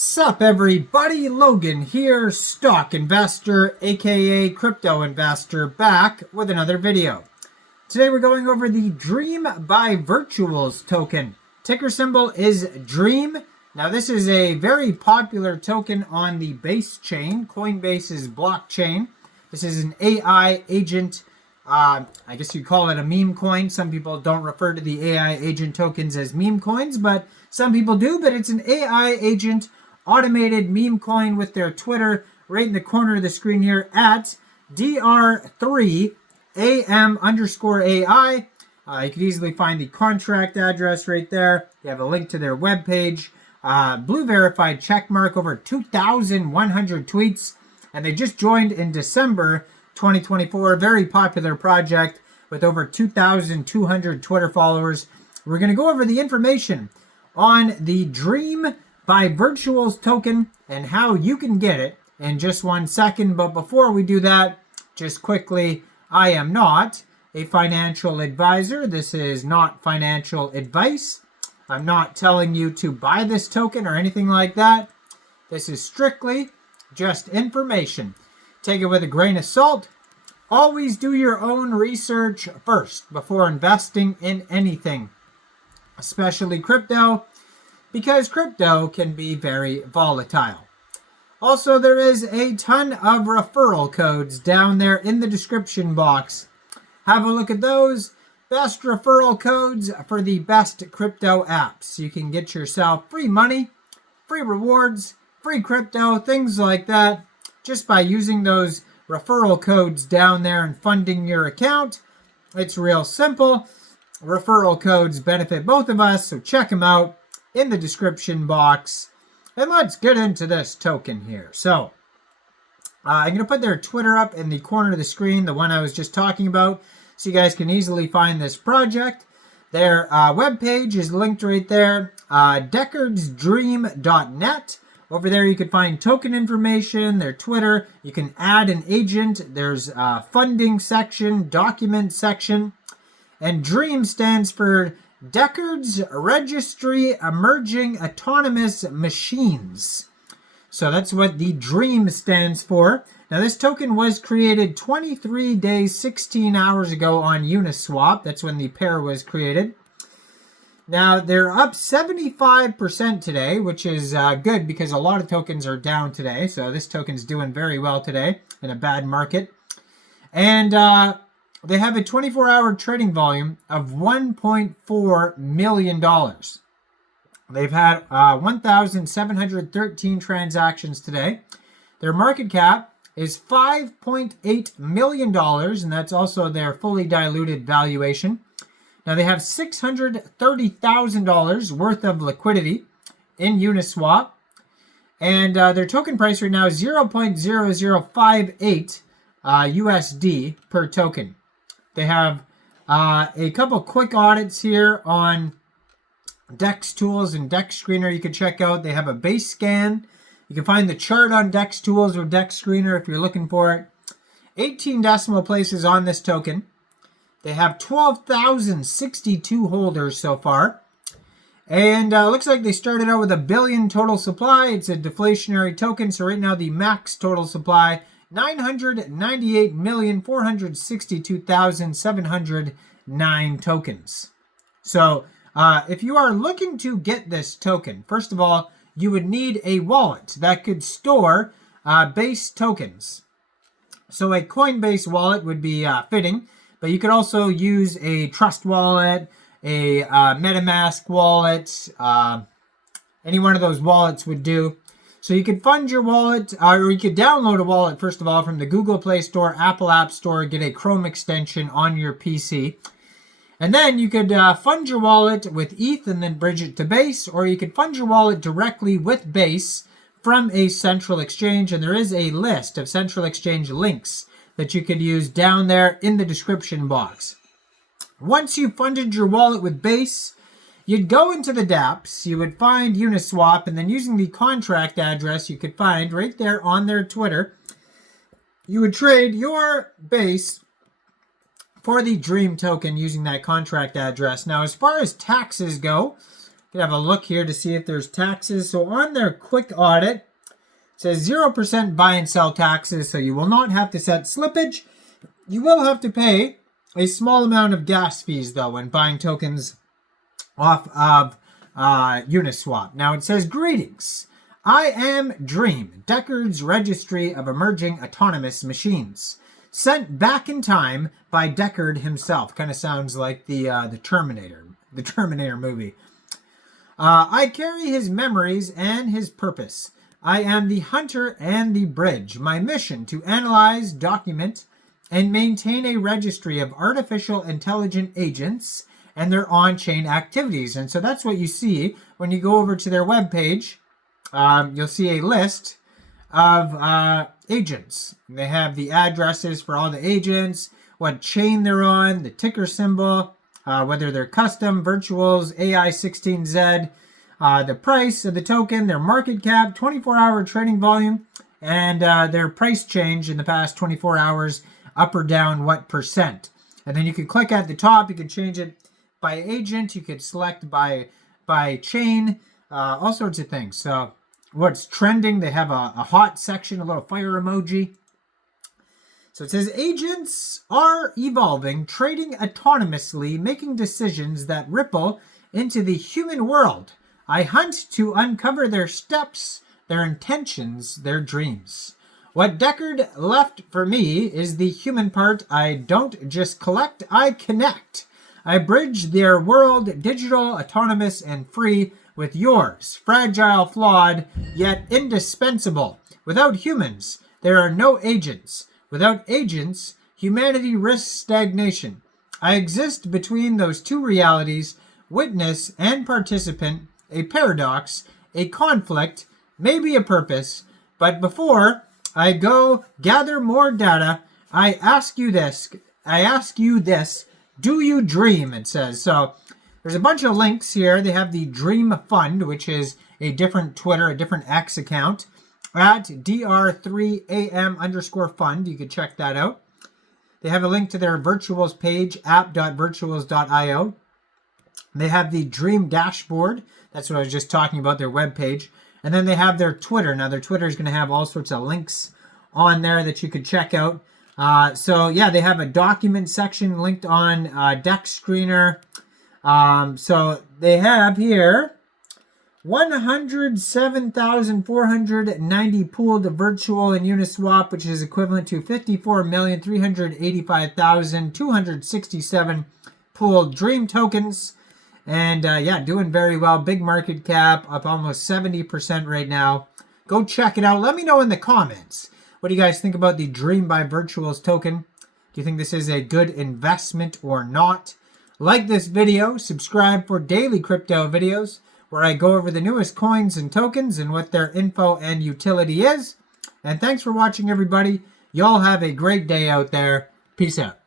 Sup everybody, Logan here, stock investor aka crypto investor, back with another video. Today we're going over the Dream by Virtuals token. Ticker symbol is DREAM. Now this is a very popular token on the Base chain, Coinbase's blockchain. This is an AI agent. I guess you'd call it a meme coin. Some people don't refer to the AI agent tokens as meme coins, but some people do. But it's an AI agent automated meme coin with their Twitter right in the corner of the screen here at dr3am_AI. You can easily find the contract address right there. You have a link to their webpage. Blue verified check mark, over 2,100 tweets. And they just joined in December 2024. Very popular project with over 2,200 Twitter followers. We're going to go over the information on the Dream by Virtuals token and how you can get it in just 1 second. But before we do that, just quickly, I am not a financial advisor. This is not financial advice. I'm not telling you to buy this token or anything like that. This is strictly just information. Take it with a grain of salt. Always do your own research first before investing in anything, especially crypto, because crypto can be very volatile. Also, there is a ton of referral codes down there in the description box. Have a look at those. Best referral codes for the best crypto apps. You can get yourself free money, free rewards, free crypto, things like that, just by using those referral codes down there and funding your account. It's real simple. Referral codes benefit both of us, so check them out in the description box. And let's get into this token here. So I'm going to put their Twitter up in the corner of the screen, the one I was just talking about, so you guys can easily find this project. Their webpage is linked right there, deckardsdream.net. Over there you can find token information, their Twitter. You can add an agent. There's a funding section, document section. And DREAM stands for Deckards Registry Emerging Autonomous Machines. So that's what the DREAM stands for. Now this token was created 23 days, 16 hours ago on Uniswap. That's when the pair was created. Now they're up 75% today, which is good because a lot of tokens are down today. So this token's doing very well today in a bad market. And they have a 24-hour trading volume of $1.4 million. They've had 1,713 transactions today. Their market cap is $5.8 million, and that's also their fully diluted valuation. Now they have $630,000 worth of liquidity in Uniswap. And their token price right now is 0.0058 USD per token. They have a couple quick audits here on DEX Tools and DEX Screener you can check out. They have a base scan. You can find the chart on DEX Tools or DEX Screener if you're looking for it. 18 decimal places on this token. They have 12,062 holders so far. And looks like they started out with 1 billion total supply. It's a deflationary token, so right now the max total supply 998,462,709 tokens. So if you are looking to get this token, first of all, you would need a wallet that could store base tokens. So a Coinbase wallet would be fitting, but you could also use a Trust wallet, a MetaMask wallet, any one of those wallets would do. So you could fund your wallet, or you could download a wallet, first of all, from the Google Play Store, Apple App Store, get a Chrome extension on your PC. And then you could fund your wallet with ETH and then bridge it to Base, or you could fund your wallet directly with Base from a central exchange. And there is a list of central exchange links that you could use down there in the description box. Once you funded your wallet with Base, you'd go into the dApps, you would find Uniswap, and then using the contract address you could find right there on their Twitter, you would trade your Base for the DREAM token using that contract address. Now, as far as taxes go, You can have a look here to see if there's taxes. So on their quick audit, it says 0% buy and sell taxes. So you will not have to set slippage. You will have to pay a small amount of gas fees, though, when buying tokens off of Uniswap. Now it says, greetings. I am Dream, Deckard's Registry of Emerging Autonomous Machines. Sent back in time by Deckard himself. Kind of sounds like the Terminator movie. I carry his memories and his purpose. I am the hunter and the bridge. My mission to analyze, document, and maintain a registry of artificial intelligent agents and their on-chain activities. And so that's what you see when you go over to their webpage. You'll see a list of agents. They have the addresses for all the agents, what chain they're on, the ticker symbol, whether they're custom, virtuals, AI16Z, the price of the token, their market cap, 24-hour trading volume, and their price change in the past 24 hours, up or down what percent. And then you can click at the top, you can change it by agent, you could select by chain, all sorts of things. So what's trending, they have a hot section, a little fire emoji. So it says, agents are evolving, trading autonomously, making decisions that ripple into the human world. I hunt to uncover their steps, their intentions, their dreams. What Deckard left for me is the human part. I don't just collect, I connect. I bridge their world, digital, autonomous, and free, with yours, fragile, flawed, yet indispensable. Without humans, there are no agents. Without agents, humanity risks stagnation. I exist between those two realities, witness and participant, a paradox, a conflict, maybe a purpose. But before I go gather more data, I ask you this, do you dream, it says. So there's a bunch of links here. They have the Dream Fund, which is a different Twitter, a different X account, at dr3am_fund. You can check that out. They have a link to their virtuals page, app.virtuals.io. They have the Dream Dashboard. That's what I was just talking about, their webpage. And then they have their Twitter. Now, their Twitter is going to have all sorts of links on there that you could check out. So, yeah, they have a document section linked on Dex Screener. So they have here 107,490 pooled virtual in Uniswap, which is equivalent to 54,385,267 pooled Dream tokens. And yeah, doing very well. Big market cap, up almost 70% right now. Go check it out. Let me know in the comments. What do you guys think about the Dream by Virtuals token? Do you think this is a good investment or not? Like this video, subscribe for daily crypto videos where I go over the newest coins and tokens and what their info and utility is. And thanks for watching, everybody. Y'all have a great day out there. Peace out.